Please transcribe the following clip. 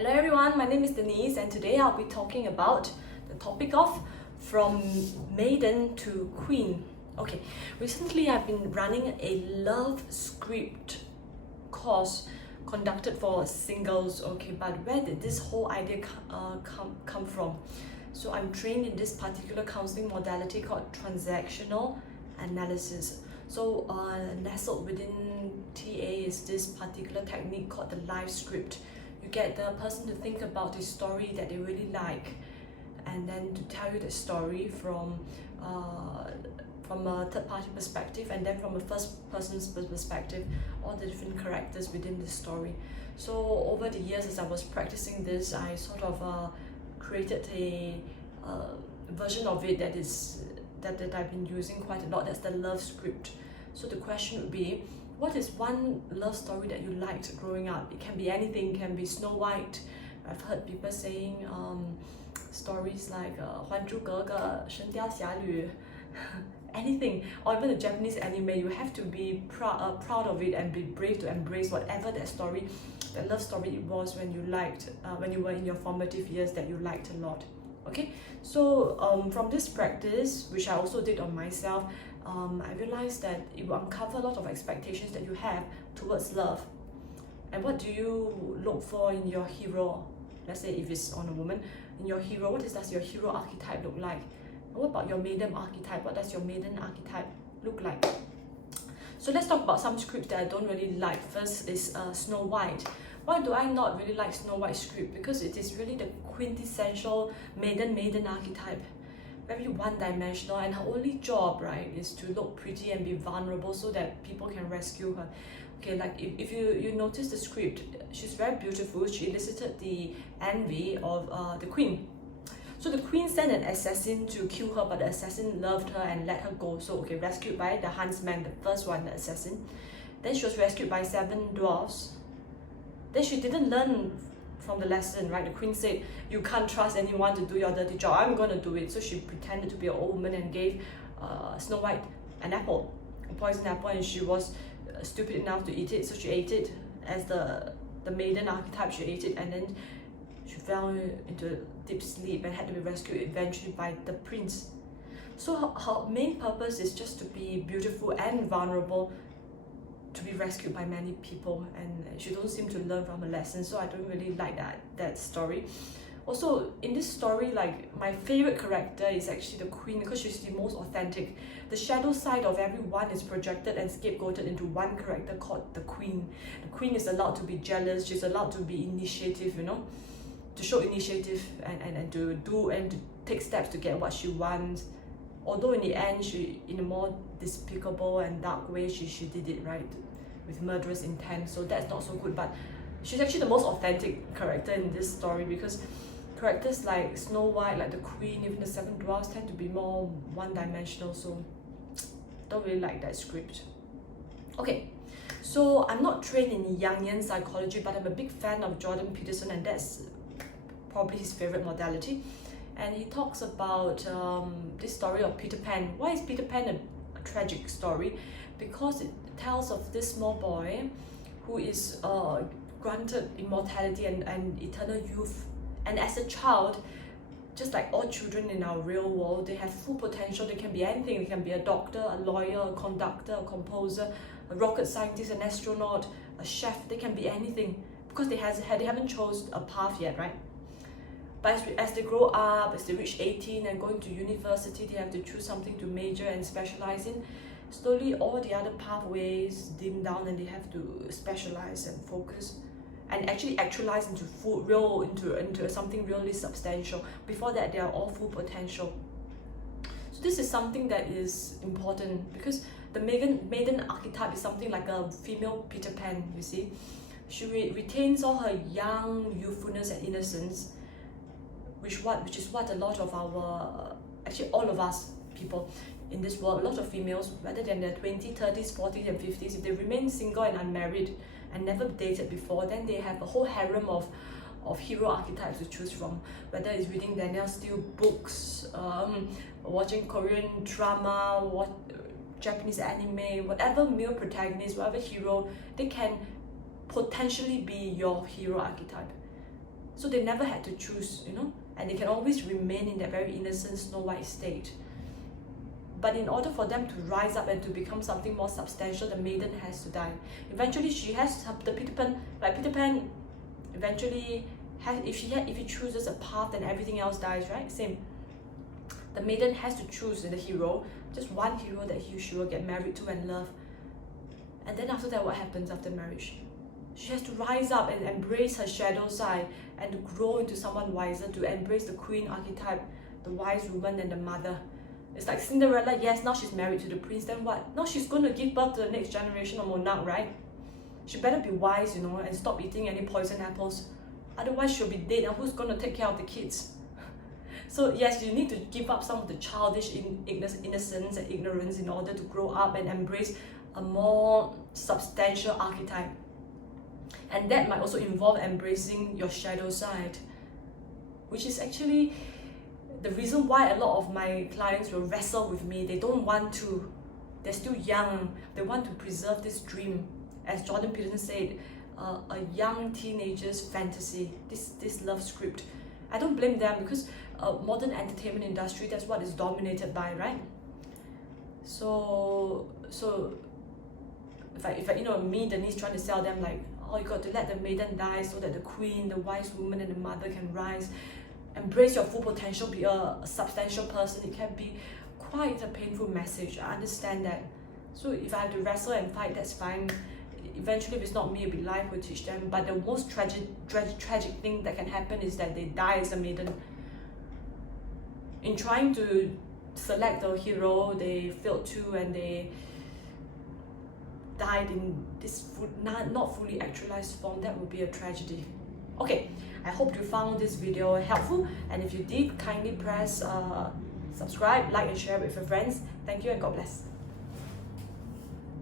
Hello everyone, my name is Denise and today I'll be talking about the topic of from maiden to queen. Okay, recently I've been running a love script course conducted for singles, okay, but where did this whole idea come from? So I'm trained in this particular counseling modality called transactional analysis. So nestled within TA is this particular technique called the life script. You get the person to think about a story that they really like and then to tell you the story from a third-party perspective and then from a first person's perspective, all the different characters within the story. So over the years as I was practicing this, I sort of created a version of it that I've been using quite a lot. That's the love script. So the question would be, what is one love story that you liked growing up? It can be anything, it can be Snow White. I've heard people saying stories like 还珠格格 神雕侠侣 anything, or even the Japanese anime. You have to be proud of it and be brave to embrace whatever that story, that love story it was when you liked, when you were in your formative years that you liked a lot. Okay, so from this practice, which I also did on myself, I realized that it will uncover a lot of expectations that you have towards love. And what do you look for in your hero? Let's say if it's on a woman, in your hero, what does your hero archetype look like? What about your maiden archetype? What does your maiden archetype look like? So let's talk about some scripts that I don't really like. First is Snow White. Why do I not really like Snow White script? Because it is really the quintessential maiden archetype. Very one-dimensional, and her only job, right, is to look pretty and be vulnerable so that people can rescue her. Okay, like if you notice the script, she's very beautiful. She elicited the envy of the queen. So the queen sent an assassin to kill her, but the assassin loved her and let her go. So okay, rescued by the huntsman, the first one, the assassin. Then she was rescued by 7 dwarfs. Then she didn't learn from the lesson, right? The queen said, you can't trust anyone to do your dirty job. I'm going to do it. So she pretended to be an old woman and gave Snow White an apple, a poison apple, and she was stupid enough to eat it. So she ate it as the maiden archetype. She ate it and then she fell into deep sleep and had to be rescued eventually by the prince. So her main purpose is just to be beautiful and vulnerable, to be rescued by many people, and she don't seem to learn from her lesson. So I don't really like that story. Also in this story, like my favorite character is actually the queen because she's the most authentic. The shadow side of everyone is projected and scapegoated into one character called the queen. The queen is allowed to be jealous, she's allowed to be initiative, you know, to show initiative and to do and to take steps to get what she wants. Although in the end, she, in a more despicable and dark way, she did it, right, with murderous intent. So that's not so good. But she's actually the most authentic character in this story because characters like Snow White, like the Queen, even the 7 dwarfs tend to be more one-dimensional. So don't really like that script. Okay, so I'm not trained in Jungian psychology, but I'm a big fan of Jordan Peterson, and that's probably his favorite modality. And he talks about this story of Peter Pan. Why is Peter Pan a tragic story? Because it tells of this small boy who is granted immortality and eternal youth. And as a child, just like all children in our real world, they have full potential. They can be anything. They can be a doctor, a lawyer, a conductor, a composer, a rocket scientist, an astronaut, a chef. They can be anything because they haven't chosen a path yet, right? But as they grow up, as they reach 18 and going to university, they have to choose something to major and specialize in. Slowly, all the other pathways dim down and they have to specialize and focus and actually actualize into something really substantial. Before that, they are all full potential. So this is something that is important because the maiden archetype is something like a female Peter Pan, you see. She retains all her young youthfulness and innocence, which is what a lot of our, actually all of us people in this world, a lot of females, rather than their 20s, 30s, 40s and 50s, if they remain single and unmarried and never dated before, then they have a whole harem of hero archetypes to choose from, whether it's reading Danielle Steele books, watching Korean drama, Japanese anime, whatever male protagonist, whatever hero, they can potentially be your hero archetype. So they never had to choose, you know, and they can always remain in that very innocent Snow White state. But in order for them to rise up and to become something more substantial, the maiden has to die. Eventually, she has the Peter Pan, like Peter Pan. Eventually, if he chooses a path, then everything else dies, right? Same. The maiden has to choose the hero, just one hero that she will get married to and love. And then after that, what happens after marriage? She has to rise up and embrace her shadow side and to grow into someone wiser, to embrace the queen archetype, the wise woman and the mother. It's like Cinderella, yes, now she's married to the prince, then what? Now she's going to give birth to the next generation of monarch, right? She better be wise, you know, and stop eating any poison apples. Otherwise she'll be dead, and who's going to take care of the kids? So yes, you need to give up some of the childish innocence and ignorance in order to grow up and embrace a more substantial archetype. And that might also involve embracing your shadow side, which is actually the reason why a lot of my clients will wrestle with me. They don't want to. They're still young. They want to preserve this dream. As Jordan Peterson said, a young teenager's fantasy, this love script. I don't blame them, because modern entertainment industry, that's what it's dominated by, right? So if I you know, me, Denise, trying to sell them like, oh, you got to let the maiden die so that the queen, the wise woman and the mother can rise. Embrace your full potential, be a substantial person. It can be quite a painful message. I understand that. So if I have to wrestle and fight, that's fine. Eventually, if it's not me, it'll be life will teach them. But the most tragic thing that can happen is that they die as a maiden. In trying to select the hero, they failed to, and they died in this not fully actualized form. That would be a tragedy. Okay, I hope you found this video helpful, and if you did, kindly press subscribe, like and share with your friends. Thank you and God bless.